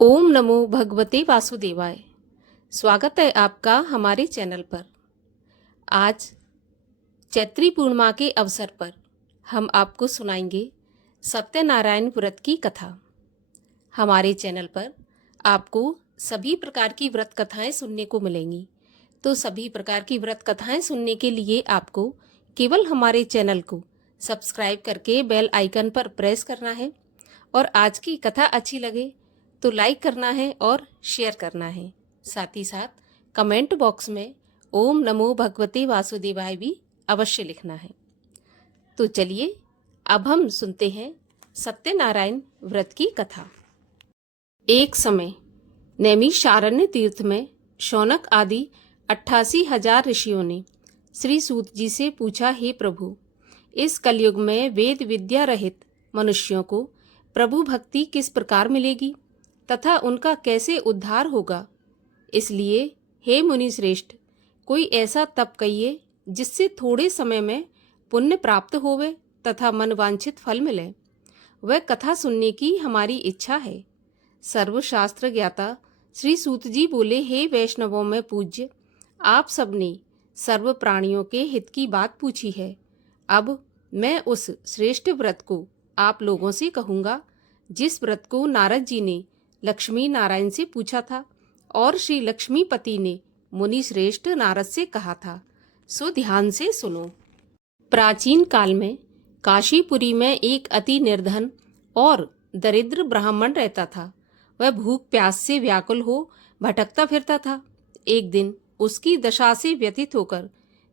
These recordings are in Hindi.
ओम नमो भगवते वासुदेवाय। स्वागत है आपका हमारे चैनल पर। आज चैत्री पूर्णिमा के अवसर पर हम आपको सुनाएंगे सत्यनारायण व्रत की कथा। हमारे चैनल पर आपको सभी प्रकार की व्रत कथाएं सुनने को मिलेंगी। तो सभी प्रकार की व्रत कथाएं सुनने के लिए आपको केवल हमारे चैनल को सब्सक्राइब करके बेल आइकन पर प्रेस करना है और आज की कथा अच्छी लगे तो लाइक करना है और शेयर करना है। साथ ही साथ कमेंट बॉक्स में ओम नमो भगवते वासुदेवाय भी अवश्य लिखना है। तो चलिए अब हम सुनते हैं सत्यनारायण व्रत की कथा। एक समय नैमिषारण्य तीर्थ में शौनक आदि 88,000 ऋषियों ने श्री सूत जी से पूछा, हे प्रभु, इस कलयुग में वेद विद्या रहित मनुष्यों को प्रभु भक्ति किस प्रकार मिलेगी तथा उनका कैसे उद्धार होगा। इसलिए हे मुनि श्रेष्ठ, कोई ऐसा तप कहिए जिससे थोड़े समय में पुण्य प्राप्त होवे तथा मनवांछित फल मिले। वह कथा सुनने की हमारी इच्छा है। सर्वशास्त्र ज्ञाता श्री सूत जी बोले, हे वैष्णवों में पूज्य, आप सबने सर्व प्राणियों के हित की बात पूछी है। अब मैं उस श्रेष्ठ व्रत को आप लोगों से कहूँगा जिस व्रत को नारद जी ने लक्ष्मी नारायण से पूछा था और श्री लक्ष्मीपति ने मुनि श्रेष्ठ नारद से कहा था। सो ध्यान से सुनो। प्राचीन काल में काशीपुरी में एक अति निर्धन और दरिद्र ब्राह्मण रहता था। वह भूख प्यास से व्याकुल हो भटकता फिरता था। एक दिन उसकी दशा से व्यथित होकर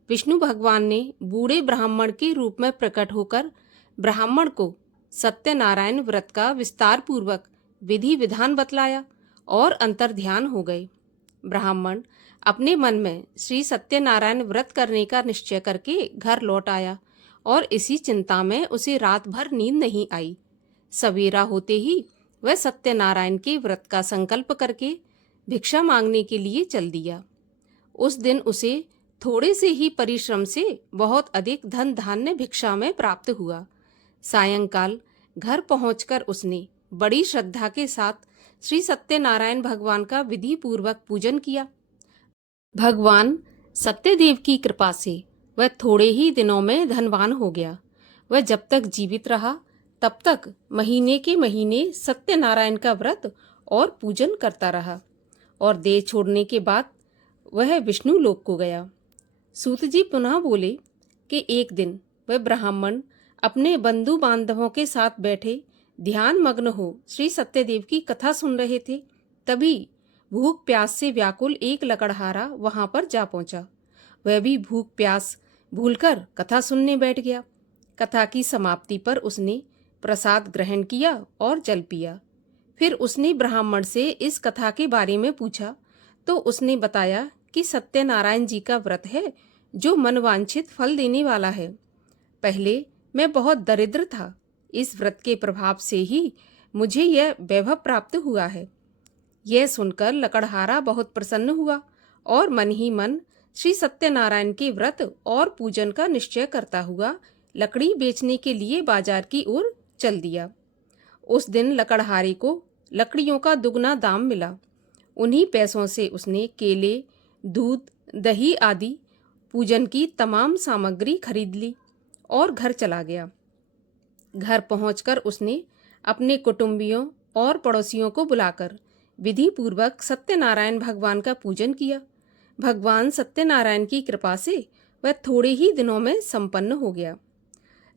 विष्णु भगवान ने बूढ़े ब्राह्मण के रूप में प्रकट होकर ब्राह्मण को सत्यनारायण व्रत का विस्तार पूर्वक विधि विधान बतलाया और अंतर्ध्यान हो गए। ब्राह्मण अपने मन में श्री सत्यनारायण व्रत करने का निश्चय करके घर लौट आया और इसी चिंता में उसे रात भर नींद नहीं आई। सवेरा होते ही वह सत्यनारायण के व्रत का संकल्प करके भिक्षा मांगने के लिए चल दिया। उस दिन उसे थोड़े से ही परिश्रम से बहुत अधिक धन धान्य भिक्षा में प्राप्त हुआ। सायंकाल घर पहुंचकर उसने बड़ी श्रद्धा के साथ श्री सत्यनारायण भगवान का विधि पूर्वक पूजन किया। भगवान सत्यदेव की कृपा से वह थोड़े ही दिनों में धनवान हो गया। वह जब तक जीवित रहा तब तक महीने के महीने सत्यनारायण का व्रत और पूजन करता रहा और देह छोड़ने के बाद वह विष्णु लोक को गया। सूत जी पुनः बोले कि एक दिन वह ब्राह्मण अपने बंधु बांधवों के साथ बैठे ध्यान मग्न हो श्री सत्यदेव की कथा सुन रहे थे। तभी भूख प्यास से व्याकुल एक लकड़हारा वहां पर जा पहुंचा। वह भी भूख प्यास भूलकर कथा सुनने बैठ गया। कथा की समाप्ति पर उसने प्रसाद ग्रहण किया और जल पिया। फिर उसने ब्राह्मण से इस कथा के बारे में पूछा तो उसने बताया कि सत्यनारायण जी का व्रत है जो मनवांछित फल देने वाला है। पहले मैं बहुत दरिद्र था, इस व्रत के प्रभाव से ही मुझे यह वैभव प्राप्त हुआ है। यह सुनकर लकड़हारा बहुत प्रसन्न हुआ और मन ही मन श्री सत्यनारायण के व्रत और पूजन का निश्चय करता हुआ लकड़ी बेचने के लिए बाजार की ओर चल दिया। उस दिन लकड़हारे को लकड़ियों का दुगना दाम मिला। उन्हीं पैसों से उसने केले, दूध, दही आदि पूजन की तमाम सामग्री खरीद ली और घर चला गया। घर पहुंचकर उसने अपने कुटुंबियों और पड़ोसियों को बुलाकर विधि पूर्वक सत्यनारायण भगवान का पूजन किया। भगवान सत्यनारायण की कृपा से वह थोड़े ही दिनों में संपन्न हो गया।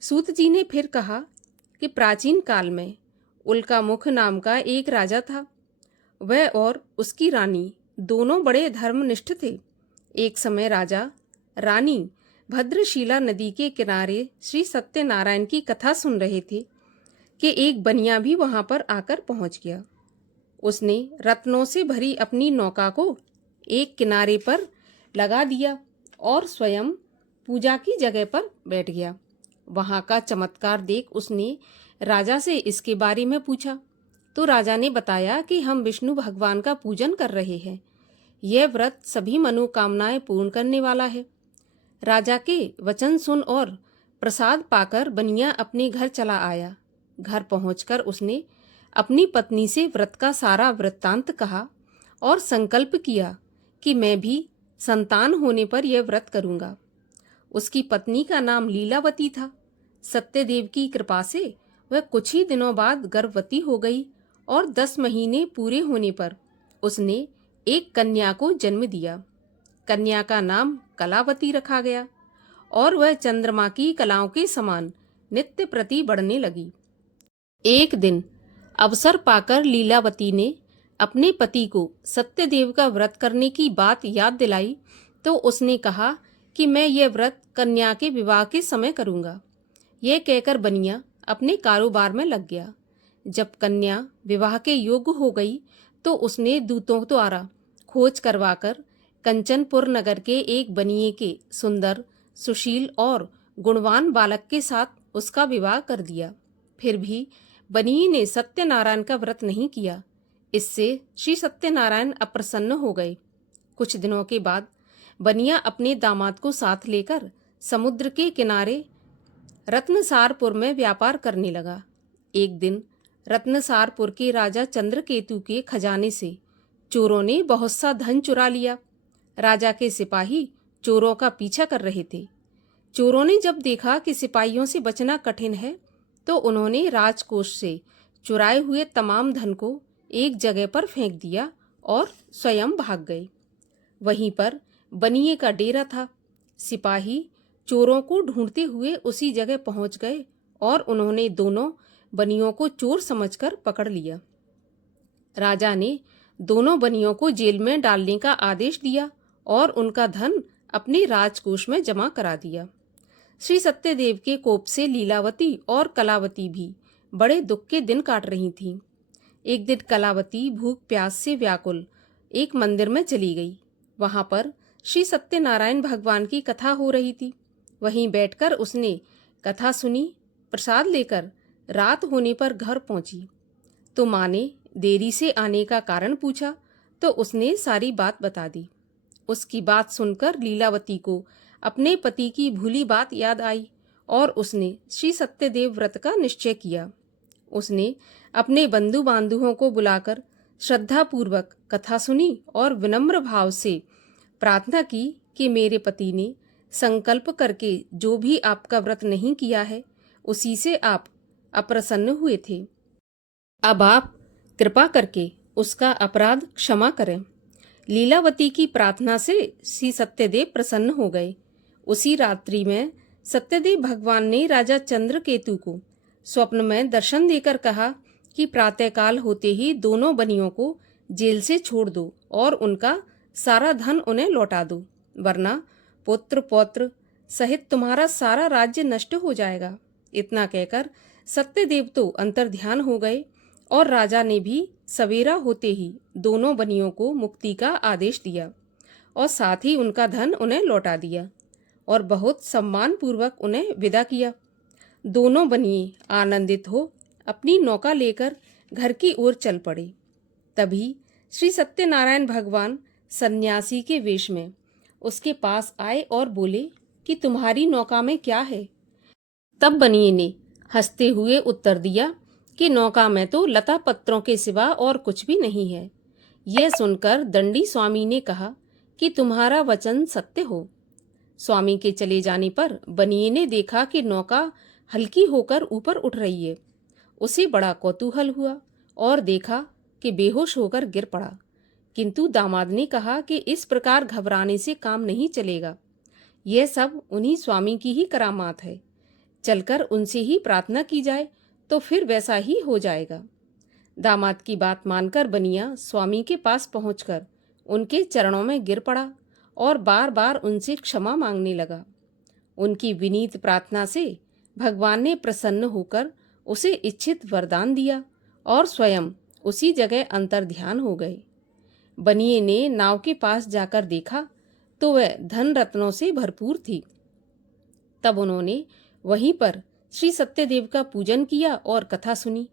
सूत जी ने फिर कहा कि प्राचीन काल में उल्कामुख नाम का एक राजा था। वह और उसकी रानी दोनों बड़े धर्मनिष्ठ थे। एक समय राजा रानी भद्रशिला नदी के किनारे श्री सत्यनारायण की कथा सुन रहे थे कि एक बनिया भी वहां पर आकर पहुंच गया। उसने रत्नों से भरी अपनी नौका को एक किनारे पर लगा दिया और स्वयं पूजा की जगह पर बैठ गया। वहां का चमत्कार देख उसने राजा से इसके बारे में पूछा तो राजा ने बताया कि हम विष्णु भगवान का पूजन कर रहे हैं। यह व्रत सभी मनोकामनाएं पूर्ण करने वाला है। राजा के वचन सुन और प्रसाद पाकर बनिया अपने घर चला आया। घर पहुंचकर उसने अपनी पत्नी से व्रत का सारा वृत्तांत कहा और संकल्प किया कि मैं भी संतान होने पर यह व्रत करूंगा। उसकी पत्नी का नाम लीलावती था। सत्यदेव की कृपा से वह कुछ ही दिनों बाद गर्भवती हो गई और 10 महीने पूरे होने पर उसने एक कन्या को जन्म दिया। कन्या का नाम कलावती रखा गया और वह चंद्रमा की कलाओं के समान नित्य प्रति बढ़ने लगी। एक दिन अवसर पाकर लीलावती ने अपने पति को सत्यदेव का व्रत करने की बात याद दिलाई तो उसने कहा कि मैं यह व्रत कन्या के विवाह के समय करूंगा। यह कहकर बनिया अपने कारोबार में लग गया। जब कन्या विवाह के योग्य हो गई तो उसने दूतों द्वारा खोज करवाकर कंचनपुर नगर के एक बनिए के सुंदर, सुशील और गुणवान बालक के साथ उसका विवाह कर दिया। फिर भी बनिए ने सत्यनारायण का व्रत नहीं किया। इससे श्री सत्यनारायण अप्रसन्न हो गए। कुछ दिनों के बाद बनिया अपने दामाद को साथ लेकर समुद्र के किनारे रत्नसारपुर में व्यापार करने लगा। एक दिन रत्नसारपुर के राजा चंद्रकेतु के खजाने से चोरों ने बहुत सा धन चुरा लिया। राजा के सिपाही चोरों का पीछा कर रहे थे। चोरों ने जब देखा कि सिपाहियों से बचना कठिन है तो उन्होंने राजकोष से चुराए हुए तमाम धन को एक जगह पर फेंक दिया और स्वयं भाग गए। वहीं पर बनिए का डेरा था। सिपाही चोरों को ढूंढते हुए उसी जगह पहुंच गए और उन्होंने दोनों बनियों को चोर समझकर पकड़ लिया। राजा ने दोनों बनियों को जेल में डालने का आदेश दिया और उनका धन अपने राजकोष में जमा करा दिया। श्री सत्यदेव के कोप से लीलावती और कलावती भी बड़े दुख के दिन काट रही थीं। एक दिन कलावती भूख प्यास से व्याकुल एक मंदिर में चली गई। वहां पर श्री सत्यनारायण भगवान की कथा हो रही थी। वहीं बैठकर उसने कथा सुनी। प्रसाद लेकर रात होने पर घर पहुंची तो माँ ने देरी से आने का कारण पूछा तो उसने सारी बात बता दी। उसकी बात सुनकर लीलावती को अपने पति की भूली बात याद आई और उसने श्री सत्यदेव व्रत का निश्चय किया। उसने अपने बंधु बांधवों को बुलाकर श्रद्धापूर्वक कथा सुनी और विनम्र भाव से प्रार्थना की कि मेरे पति ने संकल्प करके जो भी आपका व्रत नहीं किया है उसी से आप अप्रसन्न हुए थे। अब आप कृपा करके उसका अपराध क्षमा करें। लीलावती की प्रार्थना से श्री सत्यदेव प्रसन्न हो गए। उसी रात्रि में सत्यदेव भगवान ने राजा चंद्रकेतु को स्वप्न में दर्शन देकर कहा कि प्रातःकाल होते ही दोनों बनियों को जेल से छोड़ दो और उनका सारा धन उन्हें लौटा दो, वरना पुत्र पौत्र सहित तुम्हारा सारा राज्य नष्ट हो जाएगा। इतना कहकर सत्यदेव तो अंतर्ध्यान हो गए और राजा ने भी सवेरा होते ही दोनों बनियों को मुक्ति का आदेश दिया और साथ ही उनका धन उन्हें लौटा दिया और बहुत सम्मान पूर्वक उन्हें विदा किया। दोनों बनिए आनंदित हो अपनी नौका लेकर घर की ओर चल पड़े। तभी श्री सत्यनारायण भगवान सन्यासी के वेश में उसके पास आए और बोले कि तुम्हारी नौका में क्या है। तब बनिए ने हंसते हुए उत्तर दिया कि नौका में तो लता पत्रों के सिवा और कुछ भी नहीं है। यह सुनकर दंडी स्वामी ने कहा कि तुम्हारा वचन सत्य हो। स्वामी के चले जाने पर बनिए ने देखा कि नौका हल्की होकर ऊपर उठ रही है। उसे बड़ा कौतूहल हुआ और देखा कि बेहोश होकर गिर पड़ा। किंतु दामाद ने कहा कि इस प्रकार घबराने से काम नहीं चलेगा। यह सब उन्हीं स्वामी की ही करामात है। चलकर उनसे ही प्रार्थना की जाए तो फिर वैसा ही हो जाएगा। दामाद की बात मानकर बनिया स्वामी के पास पहुंचकर उनके चरणों में गिर पड़ा और बार बार उनसे क्षमा मांगने लगा। उनकी विनीत प्रार्थना से भगवान ने प्रसन्न होकर उसे इच्छित वरदान दिया और स्वयं उसी जगह अंतर्ध्यान हो गए। बनिए ने नाव के पास जाकर देखा तो वह धन रत्नों से भरपूर थी। तब उन्होंने वहीं पर श्री सत्यदेव का पूजन किया और कथा सुनी।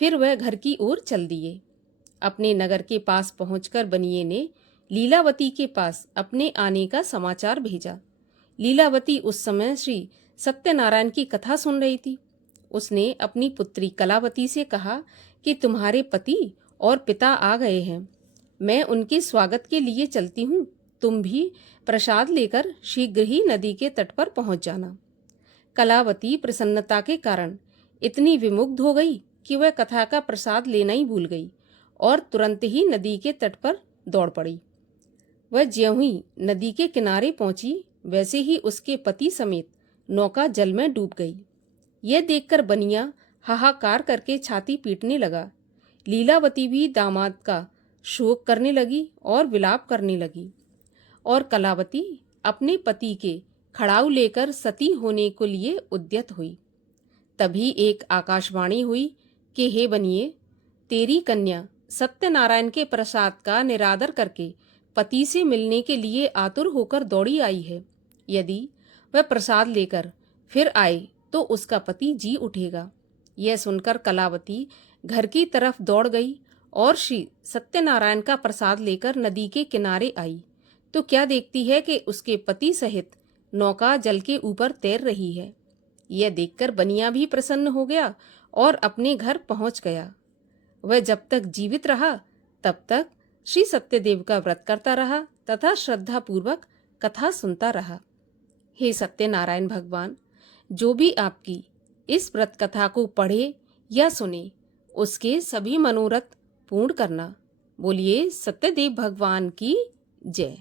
फिर वह घर की ओर चल दिए। अपने नगर के पास पहुंचकर बनिए ने लीलावती के पास अपने आने का समाचार भेजा। लीलावती उस समय श्री सत्यनारायण की कथा सुन रही थी। उसने अपनी पुत्री कलावती से कहा कि तुम्हारे पति और पिता आ गए हैं। मैं उनके स्वागत के लिए चलती हूँ। तुम भी प्रसाद लेकर शीघ्र ही नदी के तट पर पहुंच जाना। कलावती प्रसन्नता के कारण इतनी विमुग्ध हो गई कि वह कथा का प्रसाद लेना ही भूल गई और तुरंत ही नदी के तट पर दौड़ पड़ी। वह ज्यों ही नदी के किनारे पहुंची, वैसे ही उसके पति समेत नौका जल में डूब गई। यह देखकर बनिया हाहाकार करके छाती पीटने लगा। लीलावती भी दामाद का शोक करने लगी और विलाप करने लगी, और कलावती अपने पति के खड़ाऊ लेकर सती होने के लिए उद्यत हुई। तभी एक आकाशवाणी हुई कि हे बनिए, तेरी कन्या सत्यनारायण के प्रसाद का निरादर करके पति से मिलने के लिए आतुर होकर दौड़ी आई है। यदि वह प्रसाद लेकर फिर आए तो उसका पति जी उठेगा। यह सुनकर कलावती घर की तरफ दौड़ गई और श्री सत्यनारायण का प्रसाद लेकर नदी के किनारे आई तो क्या देखती है कि उसके पति सहित नौका जल के ऊपर तैर रही है। यह देखकर बनिया भी प्रसन्न हो गया और अपने घर पहुंच गया। वह जब तक जीवित रहा तब तक श्री सत्यदेव का व्रत करता रहा तथा श्रद्धापूर्वक कथा सुनता रहा। हे सत्यनारायण भगवान, जो भी आपकी इस व्रत कथा को पढ़े या सुने उसके सभी मनोरथ पूर्ण करना। बोलिए सत्यदेव भगवान की जय।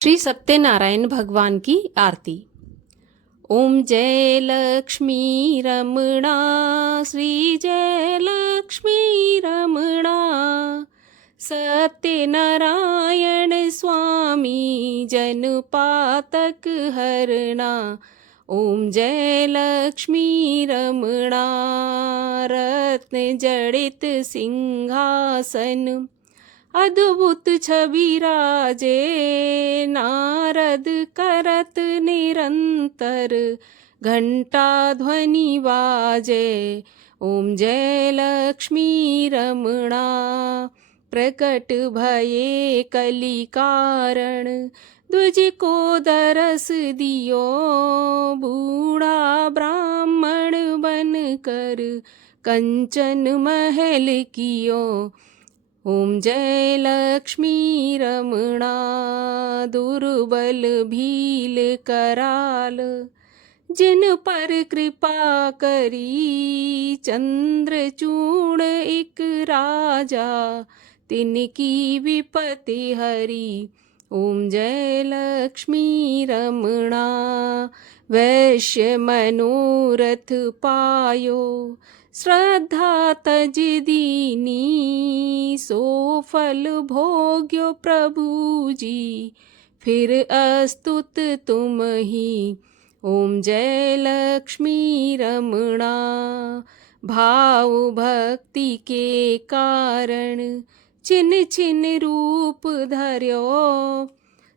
श्री सत्यनारायण भगवान की आरती। ओम जय लक्ष्मी रमणा, श्री जय लक्ष्मी रमणा, सत्यनारायण स्वामी जन पातक हरणा। ओम जय लक्ष्मी रमणा, रत्न जड़ित सिंहासन, अद्भुत छवि राजे, नारद करत निरंतर, घंटा ध्वनि बाजे। ओम जय लक्ष्मी रमणा, प्रकट भये कली कारण, द्विज को दरस दियो, बूढ़ा ब्राह्मण बन कर कंचन महल कियो। ओम जय लक्ष्मी रमणा, दुर्बल भील कराल, जिन पर कृपा करी, चंद्रचूड़ एक राजा, तिनकी विपत्ति हरी। ओम जय लक्ष्मी रमणा, वैश्य मनोरथ पायो, श्रद्धा तज दीनी, सो फल भोग्यो प्रभु जी, फिर अस्तुत तुम ही। ओम जय लक्ष्मी रमणा, भाव भक्ति के कारण, छिन छिन रूप धर्यो,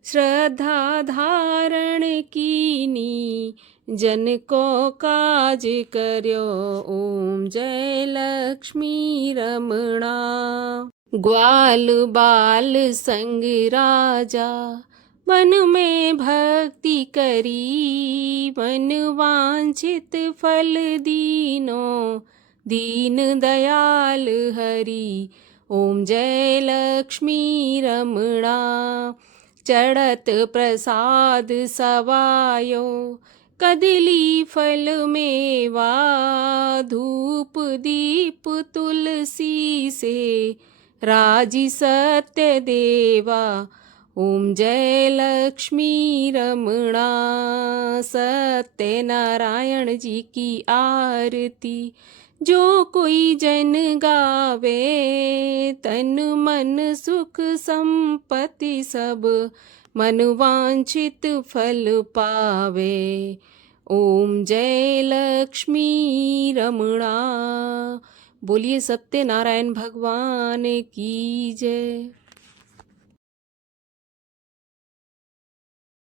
श्रद्धा धारण कीनी, जन को काज कर्यो। ओम जय लक्ष्मी रमणा, ग्वाल बाल संग राजा, मन में भक्ति करी, मन वांछित फल दीनो, दीन दयाल हरि। ओम जय लक्ष्मी रमणा, चढ़त प्रसाद सवायो, कदली फल मेवा, धूप दीप तुलसी से, राजी सत्य देवा। ओम जय लक्ष्मी रमणा, सत्यनारायण जी की आरती जो कोई जन गावे, तन मन सुख संपत्ति सब, मन वांछित फल पावे। ओम जय लक्ष्मी रमणा। बोलिए सत्यनारायण भगवान की जय।